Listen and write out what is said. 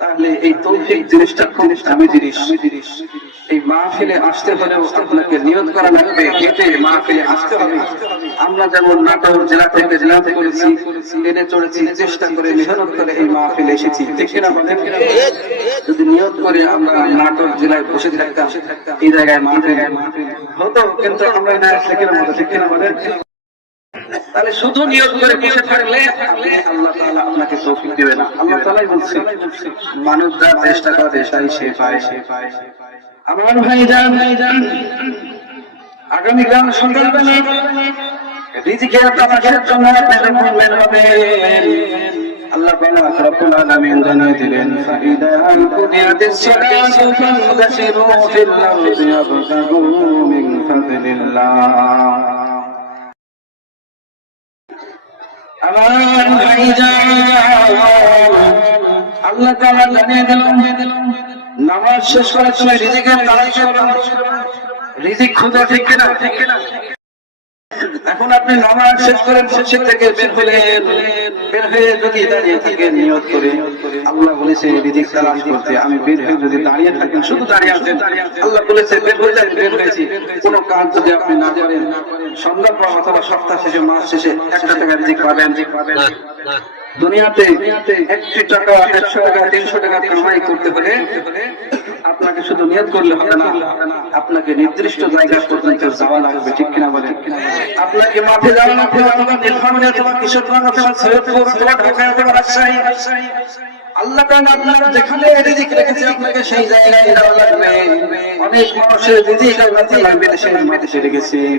তাহলে এই তৌফিক জিনিসটা খুব দামি জিনিস। এই মাহফিলে আসতে হলেও আপনাকে নিয়ত করা লাগবে, হেঁটে মাহফিলে আসতে হবে। আমরা যেমন নাটোর জেলা থেকে করেছি, ট্রেনে চড়েছি, চেষ্টা করে মেহনত করে এই মাহফিলে এসেছি, ঠিক না বলেন? যদি নিয়ত করে আমরা নাটোর জেলায় বসে থাকতাম, এই জায়গায় মাহফিল হতো, কিন্তু আমরা না আসলে কেন হতো, ঠিক না বলেন? তাহলে শুধু নিয়ত করে বসে থাকলে আল্লাহ তাআলা আপনাকে তৌফিক দিবে না। আল্লাহ তাআলাই বলছে, মানুষ যা চেষ্টা করে তাই সে পায়। আমার ভাইজান, আগামীকাল সন্ধ্যাবেলা রিজিকের তালাশের জন্য আপনি যখন বের হবেন, আল্লাহ পাক রব্বুল আলামিন জানিয়ে দিলেন, ফাইদা কুদিয়াতিস সালাতু ফান্তাশিরু ফিল আরদি ওয়াবতাগু মিন ফাদলিল্লাহ। আমার ভাইজান, আল্লাহ তাআলা জানিয়ে দিলেন, নামাজ শেষ করে তুমি রিজিকের তালাশ করো, রিজিক খোঁজা, ঠিক কিনা? এখন আপনি নামাজ শেষ করে মসজিদ থেকে বের হয়ে যদি দাঁড়িয়ে থাকেন নিয়ত করে, আল্লাহ বলেছে রিজিক তালাশ করতে, আমি বের হয়ে যদি দাঁড়িয়ে থাকেন, শুধু দাঁড়িয়ে আছেন, আল্লাহ বলেছে বের হয়ে যান, বের হয়েছি। কোনো কাজ যদি আপনি না করেন, সন্ধ্যার পর অথবা সপ্তাহ শেষে, মাস শেষে 1 টাকা রিজিক পাবেন। দুনিয়াতে 1 টাকা, 100 টাকা, 300 টাকা কামাই করতে হলে আপনাকে শুধু নিয়ত করলে হবে না, আপনাকে নির্দিষ্ট জায়গা পর্যন্ত যাওয়া লাগবে, ঠিক কিনা বলেন? আপনাকে মাঠে যাওয়া লাগবে, অথবা নীলফামারী অথবা কিশোরগঞ্জ অথবা সৈয়দপুর অথবা ঢাকা অথবা রাজশাহী। আল্লাহ তাআলা আপনার যেখানে রিজিক রেখেছে আপনাকে সেই জায়গায় যাওয়া লাগবে। অনেক মানুষের রিজিক আল্লাহ তাআলা বিদেশে রেখেছে।